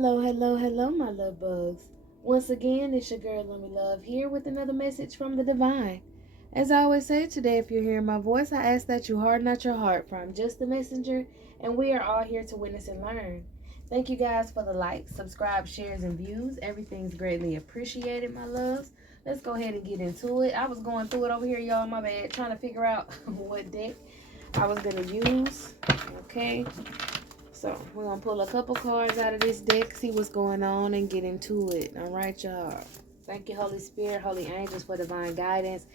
Hello, hello, hello, my love bugs. Once again, it's your girl, Lummy Love, here with another message from the divine. As I always say today, if you're hearing my voice, I ask that you harden not your heart, for I'm just the messenger, and we are all here to witness and learn. Thank you guys for the likes, subscribe, shares, and views. Everything's greatly appreciated, my loves. Let's go ahead and get into it. I was going through it over here, y'all, my bad, trying to figure out what deck I was going to use. Okay. So, we're going to pull a couple cards out of this deck, see what's going on, and get into it. All right, y'all. Thank you, Holy Spirit, Holy Angels, for divine guidance,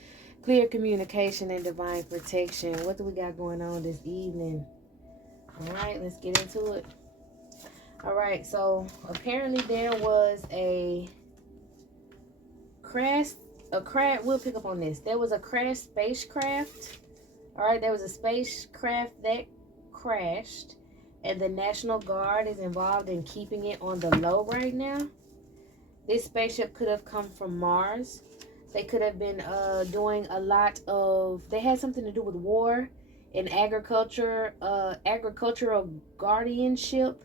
clear communication, and divine protection. What do we got going on this evening? All right, let's get into it. All right, so apparently there was a crash, we'll pick up on this. There was a crashed spacecraft. All right, there was a spacecraft that crashed. And the National Guard is involved in keeping it on the low right now. This spaceship could have come from Mars. They could have been doing a lot of... They had something to do with war and agriculture, agricultural guardianship.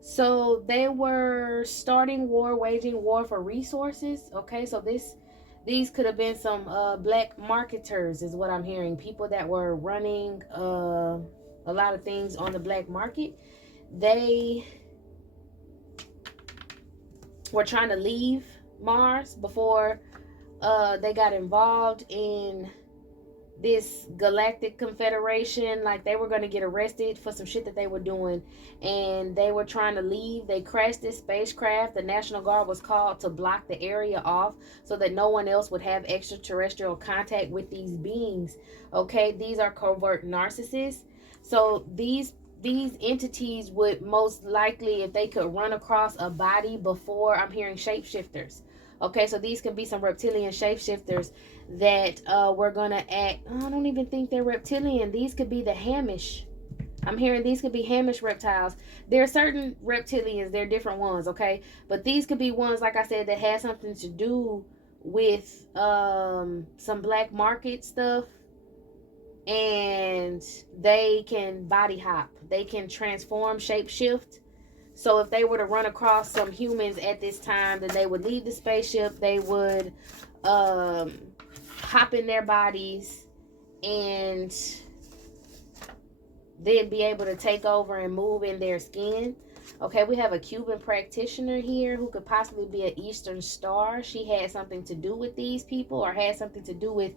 So they were starting war, waging war for resources. Okay, so these could have been some black marketers is what I'm hearing. People that were running... a lot of things on the black market. They were trying to leave Mars before they got involved in this galactic confederation. Like, they were going to get arrested for some shit that they were doing, and they were trying to leave. They crashed this spacecraft. The National Guard was called to block the area off so that no one else would have extraterrestrial contact with these beings. Okay, these are covert narcissists. So these entities would most likely, if they could run across a body before, I'm hearing shapeshifters. Okay, so these can be some reptilian shapeshifters that were going to act. I don't even think they're reptilian. These could be the Hamish. I'm hearing these could be Hamish reptiles. There are certain reptilians. They're different ones, okay? But these could be ones, like I said, that had something to do with some black market stuff. And they can body hop. They can transform, shape shift. So if they were to run across some humans at this time, then they would leave the spaceship. They would hop in their bodies and then be able to take over and move in their skin. Okay, we have a Cuban practitioner here who could possibly be an Eastern Star. She had something to do with these people, or had something to do with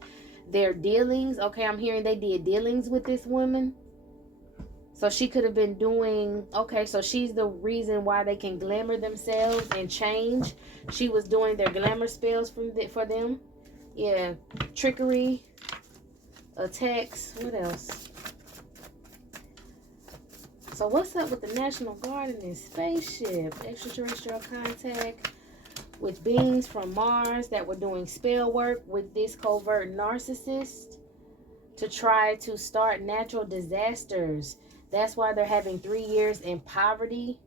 their dealings. Okay, I'm hearing they did dealings with this woman. So she could have been doing... Okay, so she's the reason why they can glamour themselves and change. She was doing their glamour spells for them. Yeah, trickery, attacks. What else? So what's up with the National Guard in this spaceship? Extraterrestrial contact with beings from Mars that were doing spell work with this covert narcissist to try to start natural disasters. That's why they're having 3 years in poverty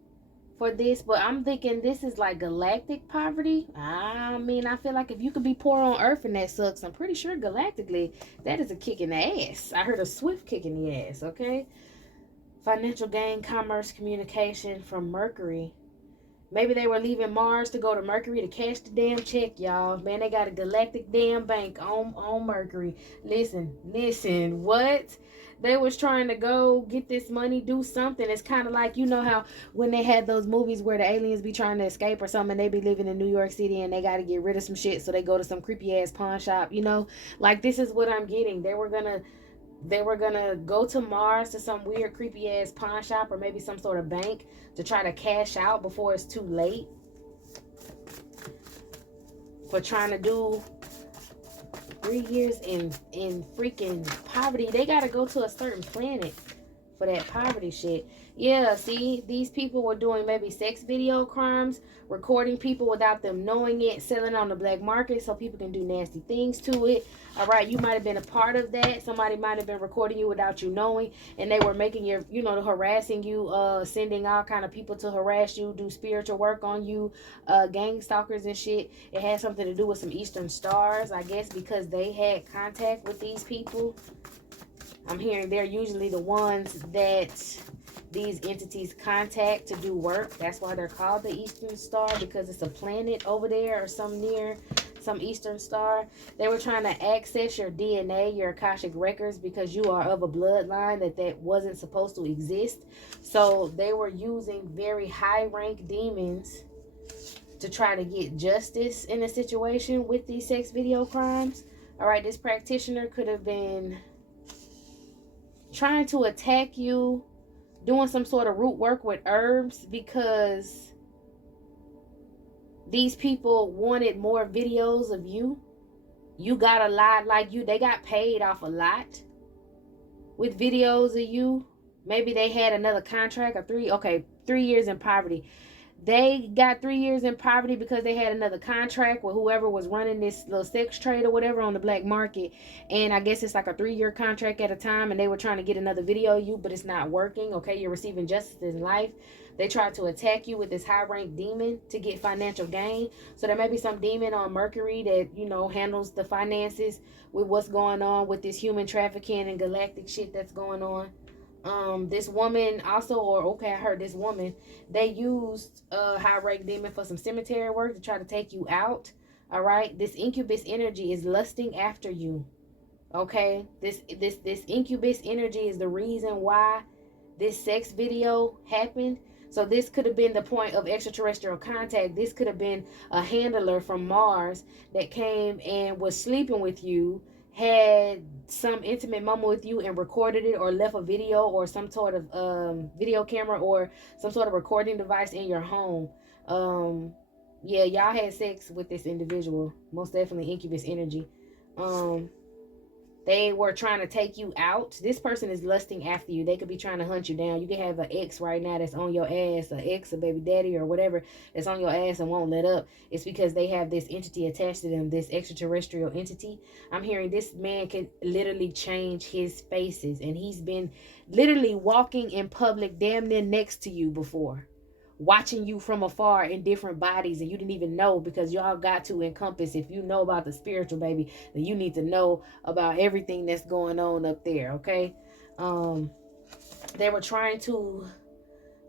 for this. But I'm thinking this is like galactic poverty. I mean, I feel like if you could be poor on Earth and that sucks, I'm pretty sure galactically that is a kick in the ass. I heard a swift kick in the ass, okay? Financial gain, commerce, communication from Mercury. Maybe they were leaving Mars to go to Mercury to cash the damn check, y'all. Man, they got a galactic damn bank on Mercury. Listen, what? They was trying to go get this money, do something. It's kind of like, you know how when they had those movies where the aliens be trying to escape or something, and they be living in New York City and they got to get rid of some shit, so they go to some creepy ass pawn shop, you know? Like, this is what I'm getting. They were gonna go to Mars to some weird creepy ass pawn shop or maybe some sort of bank to try to cash out before it's too late for trying to do 3 years in freaking poverty. They gotta go to a certain planet for that poverty shit. Yeah, see, these people were doing maybe sex video crimes, recording people without them knowing it, selling on the black market so people can do nasty things to it. All right, you might have been a part of that. Somebody might have been recording you without you knowing, and they were making your, you know, harassing you, sending all kind of people to harass you, do spiritual work on you, gang stalkers and shit. It had something to do with some Eastern Stars, I guess, because they had contact with these people. I'm hearing they're usually the ones that these entities contact to do work. That's why they're called the Eastern Star, because it's a planet over there or some near some Eastern Star. They were trying to access your DNA, your Akashic records, because you are of a bloodline that wasn't supposed to exist. So they were using very high rank demons to try to get justice in a situation with these sex video crimes. All right, this practitioner could have been trying to attack you, doing some sort of root work with herbs, because these people wanted more videos of you. You got a lot, like they got paid off a lot with videos of you. Maybe they had another contract or 3 years in poverty. They got 3 years in poverty because they had another contract with whoever was running this little sex trade or whatever on the black market. And I guess it's like a 3-year contract at a time, and they were trying to get another video of you, but it's not working. Okay, you're receiving justice in life. They tried to attack you with this high-ranked demon to get financial gain. So there may be some demon on Mercury that, handles the finances with what's going on with this human trafficking and galactic shit that's going on. This woman also, I heard this woman, they used high rank demon for some cemetery work to try to take you out. All right, this incubus energy is lusting after you. Okay, this incubus energy is the reason why this sex video happened. So this could have been the point of extraterrestrial contact. This could have been a handler from Mars that came and was sleeping with you, had some intimate moment with you and recorded it, or left a video or some sort of video camera or some sort of recording device in your home. Yeah, y'all had sex with this individual. Most definitely incubus energy. They were trying to take you out. This person is lusting after you. They could be trying to hunt you down. You can have an ex right now that's on your ass, an ex, a baby daddy, or whatever that's on your ass and won't let up. It's because they have this entity attached to them, this extraterrestrial entity. I'm hearing this man can literally change his faces, and he's been literally walking in public damn near next to you before, watching you from afar in different bodies, and you didn't even know, because y'all got to encompass. If you know about the spiritual, baby, then you need to know about everything that's going on up there. Okay. They were trying to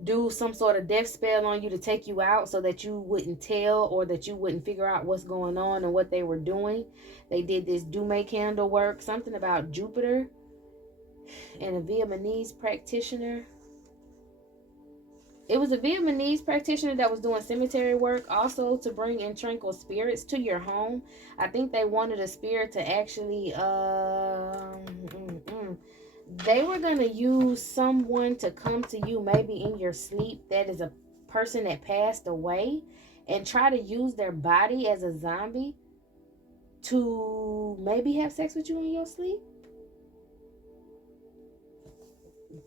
do some sort of death spell on you to take you out so that you wouldn't tell, or that you wouldn't figure out what's going on and what they were doing. They did this Dume candle work, something about Jupiter, and a Vietnamese practitioner. It was a Vietnamese practitioner that was doing cemetery work also to bring in tranquil spirits to your home. I think they wanted a spirit to actually, they were going to use someone to come to you maybe in your sleep that is a person that passed away, and try to use their body as a zombie to maybe have sex with you in your sleep.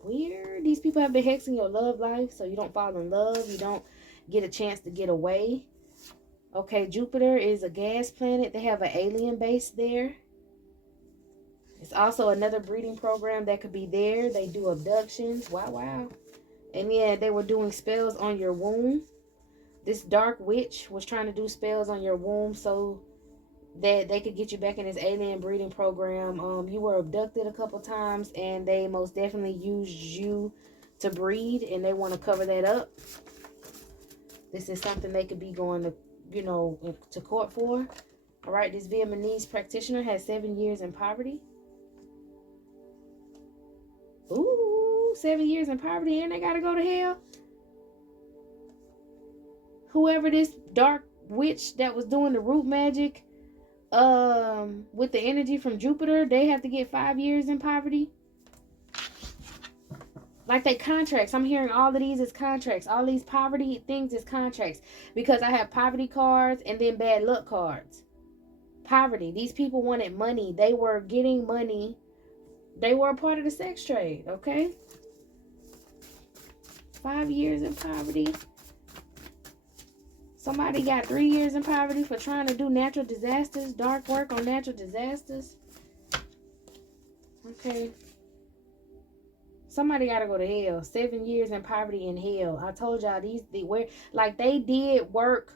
Weird. These people have been hexing your love life, so you don't fall in love. You don't get a chance to get away. Okay, Jupiter is a gas planet. They have an alien base there. It's also another breeding program that could be there. They do abductions. Wow. And yeah, they were doing spells on your womb. This dark witch was trying to do spells on your womb so that they could get you back in this alien breeding program. You were abducted a couple times, and they most definitely used you to breed, and they want to cover that up. This is something they could be going to, to court for. All right, this Vietnamese practitioner has 7 years in poverty. Ooh, 7 years in poverty, and they gotta go to hell. Whoever this dark witch that was doing the root magic with the energy from Jupiter, they have to get 5 years in poverty. Like they contracts. I'm hearing all of these as contracts. All these poverty things is contracts, because I have poverty cards and then bad luck cards. Poverty. These people wanted money. They were getting money. They were a part of the sex trade. Okay. 5 years in poverty. Somebody got 3 years in poverty for trying to do natural disasters, dark work on natural disasters. Okay. Somebody got to go to hell. 7 years in poverty in hell. I told y'all they did work.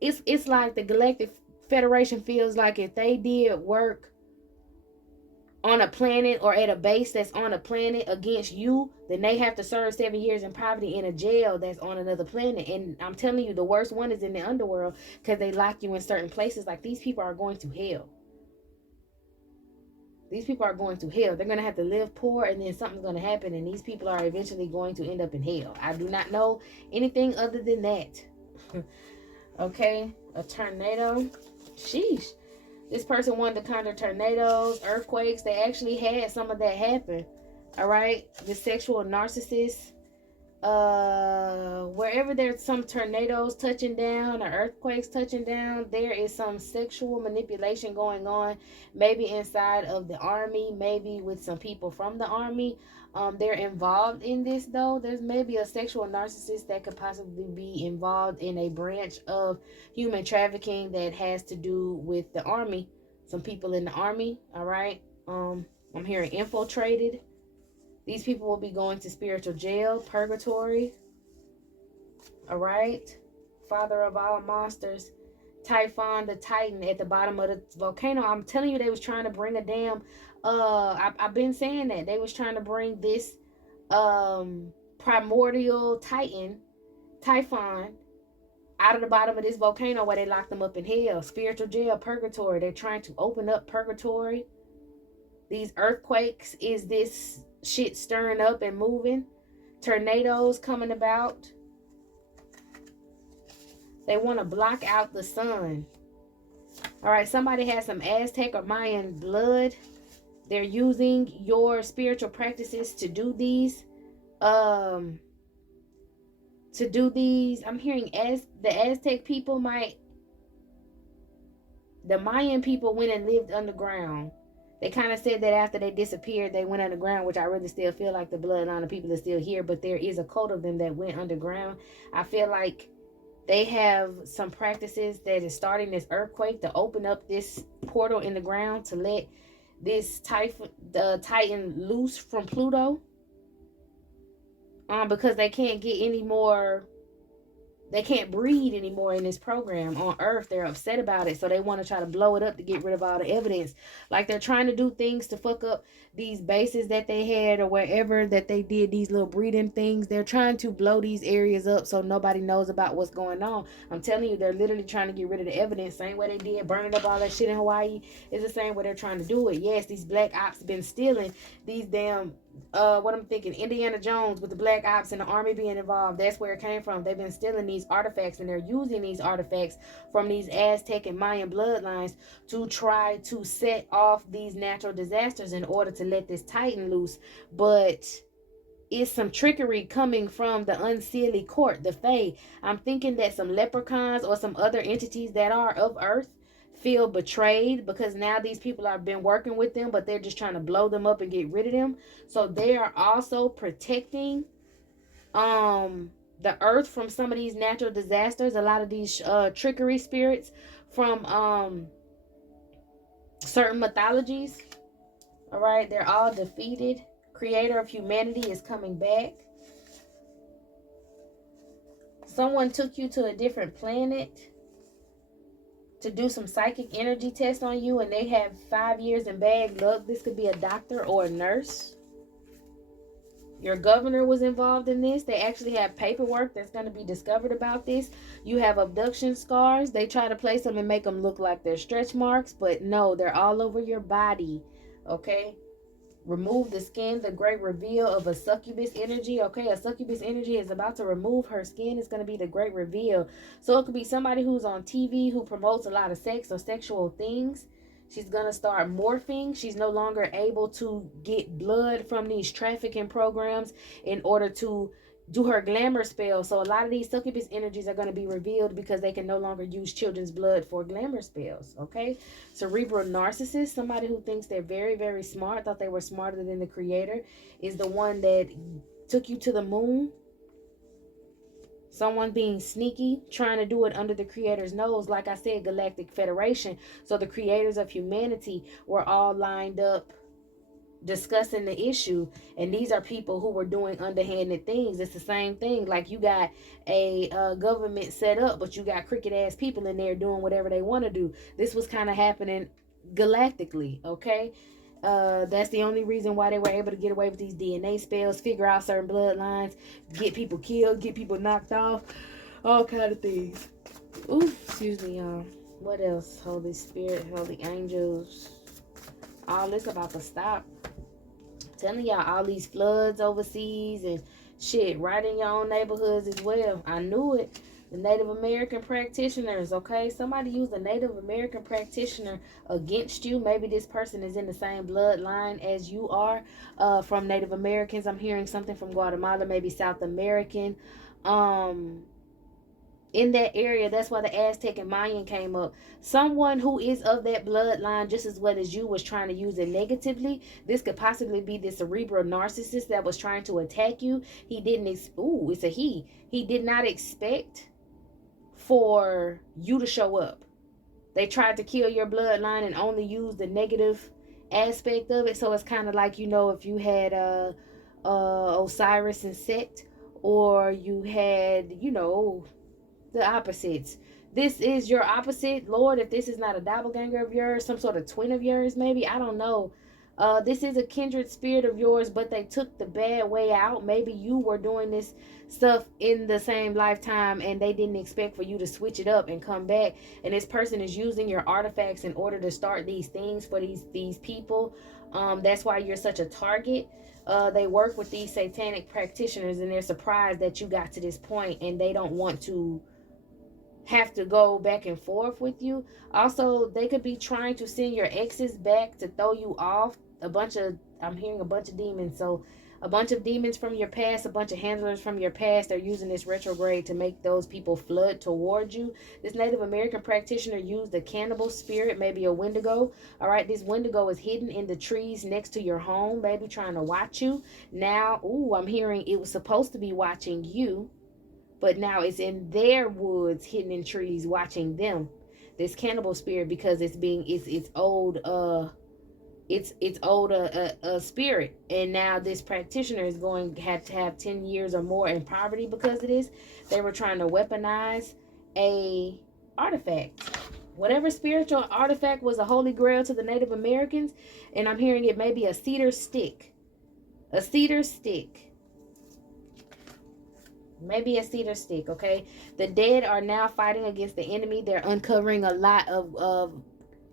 It's like the Galactic Federation feels like if they did work on a planet or at a base that's on a planet against you, then they have to serve 7 years in poverty in a jail that's on another planet. And I'm telling you, the worst one is in the underworld, because they lock you in certain places. Like, these people are going to hell. These people are going to hell. They're going to have to live poor, and then something's going to happen, and these people are eventually going to end up in hell. I do not know anything other than that. Okay, a tornado. Sheesh. This person wanted to conjure tornadoes, earthquakes. They actually had some of that happen. All right, the sexual narcissist. Wherever there's some tornadoes touching down or earthquakes touching down, there is some sexual manipulation going on, maybe inside of the army, maybe with some people from the army. They're involved in this, though. There's maybe a sexual narcissist that could possibly be involved in a branch of human trafficking that has to do with the army, some people in the army. All right, I'm hearing infiltrated. These people will be going to spiritual jail, purgatory. All right. Father of all monsters. Typhon the Titan at the bottom of the volcano. I'm telling you, they was trying to bring a damn... I've been saying that. They was trying to bring this primordial Titan, Typhon, out of the bottom of this volcano where they locked them up in hell. Spiritual jail, purgatory. They're trying to open up purgatory. These earthquakes is this shit stirring up and moving. Tornadoes coming about. They want to block out the sun. All right, somebody has some Aztec or Mayan blood. They're using your spiritual practices to do these. I'm hearing as the Aztec people the Mayan people went and lived underground. They kind of said that after they disappeared, they went underground, which I really still feel like the bloodline of people is still here, but there is a cult of them that went underground. I feel like they have some practices that is starting this earthquake to open up this portal in the ground to let this Titan loose from Pluto. Because they can't get any more... They can't breed anymore in this program on Earth. They're upset about it, so they want to try to blow it up to get rid of all the evidence. Like, they're trying to do things to fuck up these bases that they had or wherever that they did these little breeding things. They're trying to blow these areas up so nobody knows about what's going on. I'm telling you, they're literally trying to get rid of the evidence. Same way they did burning up all that shit in Hawaii is the same way they're trying to do it. Yes, these black ops been stealing these damn... what I'm thinking, Indiana Jones with the black ops and the army being involved. That's where it came from. They've been stealing these artifacts, and they're using these artifacts from these Aztec and Mayan bloodlines to try to set off these natural disasters in order to let this Titan loose. But it's some trickery coming from the unseelie court, the Fae. I'm thinking that some leprechauns or some other entities that are of Earth feel betrayed, because now these people have been working with them, but they're just trying to blow them up and get rid of them. So they are also protecting the Earth from some of these natural disasters. A lot of these trickery spirits from certain mythologies. All right, they're all defeated. Creator of humanity is coming back. Someone took you to a different planet to do some psychic energy tests on you, and they have 5 years in bad luck. This could be a doctor or a nurse. Your governor was involved in this. They actually have paperwork that's going to be discovered about this. You have abduction scars. They try to place them and make them look like they're stretch marks, but no, they're all over your body. Okay? Remove the skin, the great reveal of a succubus energy. Okay, a succubus energy is about to remove her skin. It's going to be the great reveal. So it could be somebody who's on TV who promotes a lot of sex or sexual things. She's going to start morphing. She's no longer able to get blood from these trafficking programs in order to do her glamour spell. So a lot of these succubus energies are going to be revealed because they can no longer use children's blood for glamour spells. Okay, cerebral narcissist, somebody who thinks they're very, very smart, thought they were smarter than the creator, is the one that took you to the moon. Someone being sneaky, trying to do it under the creator's nose. Like I said, Galactic Federation. So the creators of humanity were all lined up discussing the issue, and these are people who were doing underhanded things. It's the same thing. Like, you got a government set up, but you got crooked ass people in there doing whatever they want to do. This was kind of happening galactically. Okay, That's the only reason why they were able to get away with these DNA spells, figure out certain bloodlines, get people killed, get people knocked off, all kind of things. Ooh, excuse me, y'all. What else? Holy Spirit, holy angels. All this about to stop. I'm telling y'all, all these floods overseas and shit right in your own neighborhoods as well. I knew it. The Native American practitioners, okay? Somebody used a Native American practitioner against you. Maybe this person is in the same bloodline as you are, from Native Americans. I'm hearing something from Guatemala, maybe South American. In that area, that's why the Aztec and Mayan came up. Someone who is of that bloodline just as well as you was trying to use it negatively. This could possibly be this cerebral narcissist that was trying to attack you. He didn't it's a he did not expect for you to show up. They tried to kill your bloodline and only use the negative aspect of it. So it's kind of like, if you had Osiris and Set, or you had, the opposites. This is your opposite, Lord. If this is not a doppelganger of yours, some sort of twin of yours, maybe, I don't know. This is a kindred spirit of yours, but they took the bad way out. Maybe you were doing this stuff in the same lifetime and they didn't expect for you to switch it up and come back. And this person is using your artifacts in order to start these things for these people. That's why you're such a target. They work with these satanic practitioners and they're surprised that you got to this point and they don't want to have to go back and forth with you. Also, they could be trying to send your exes back to throw you off. I'm hearing a bunch of demons. So a bunch of demons from your past, a bunch of handlers from your past, they're using this retrograde to make those people flood towards you. This Native American practitioner used a cannibal spirit, maybe a Wendigo. All right, this Wendigo is hidden in the trees next to your home, maybe trying to watch you. Now, I'm hearing it was supposed to be watching you, but now it's in their woods, hidden in trees, watching them. This cannibal spirit, because it's old spirit, and now this practitioner is going to have 10 years or more in poverty because of this. They were trying to weaponize a artifact. Whatever spiritual artifact was a holy grail to the Native Americans, and I'm hearing it may be a cedar stick. A cedar stick. Maybe a cedar stick, okay? The dead are now fighting against the enemy. They're uncovering a lot of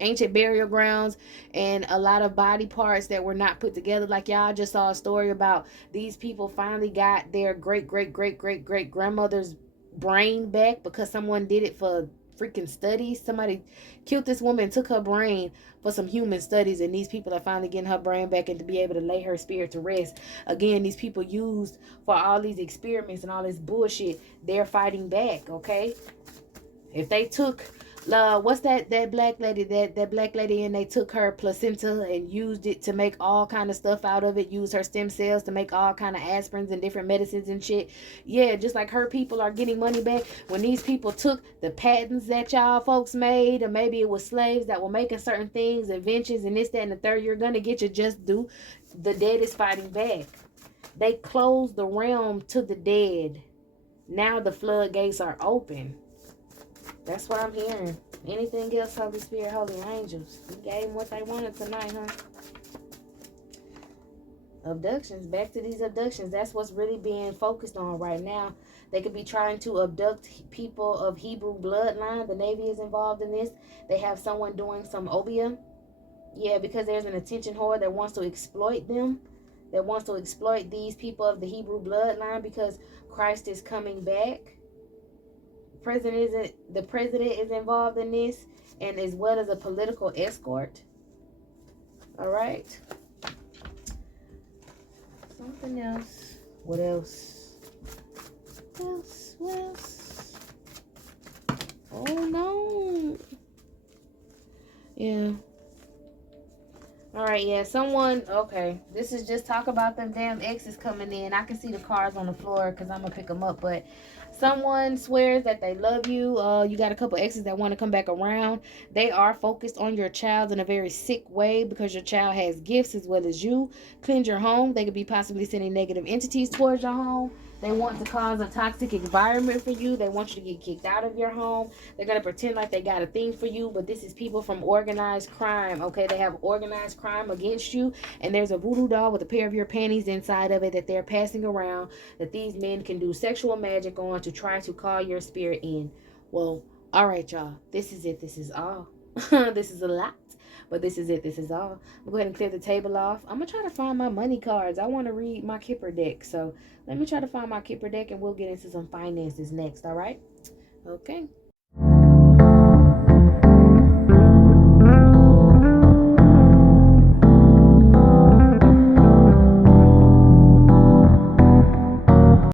ancient burial grounds and a lot of body parts that were not put together. Like y'all just saw a story about these people finally got their great grandmother's brain back because someone did it for freaking studies. Somebody killed this woman, took her brain for some human studies, and these people are finally getting her brain back and to be able to lay her spirit to rest. Again, these people used for all these experiments and all this bullshit, they're fighting back, okay? If they took what's that black lady, that black lady, and they took her placenta and used it to make all kind of stuff out of it, used her stem cells to make all kind of aspirins and different medicines and shit. Yeah, just like her people are getting money back when these people took the patents that y'all folks made, or maybe it was slaves that were making certain things, inventions and this, that, and the third. You're gonna get your just due. The dead is fighting back. They closed the realm to the dead. Now the floodgates are open. That's what I'm hearing. Anything else, Holy Spirit, Holy Angels? We gave them what they wanted tonight, huh? Abductions. Back to these abductions. That's what's really being focused on right now. They could be trying to abduct people of Hebrew bloodline. The Navy is involved in this. They have someone doing some obeah. Yeah, because there's an attention whore that wants to exploit them. That wants to exploit these people of the Hebrew bloodline because Christ is coming back. The president is involved in this, and as well as a political escort. All right. Something else. What else? What else? Oh no. Yeah. All right, yeah, okay, this is just talk about them damn exes coming in. I can see the cards on the floor because I'm going to pick them up, but someone swears that they love you. You got a couple exes that want to come back around. They are focused on your child in a very sick way because your child has gifts as well as you. Cleanse your home. They could be possibly sending negative entities towards your home. They want to cause a toxic environment for you. They want you to get kicked out of your home. They're going to pretend like they got a thing for you, but this is people from organized crime, okay? They have organized crime against you, and there's a voodoo doll with a pair of your panties inside of it that they're passing around that these men can do sexual magic on to try to call your spirit in. Well, all right, y'all. This is it. This is all. This is a lot. But this is it. This is all. I'll go ahead and clear the table off. I'm going to try to find my money cards. I want to read my Kipper deck. So let me try to find my Kipper deck and we'll get into some finances next. All right? Okay.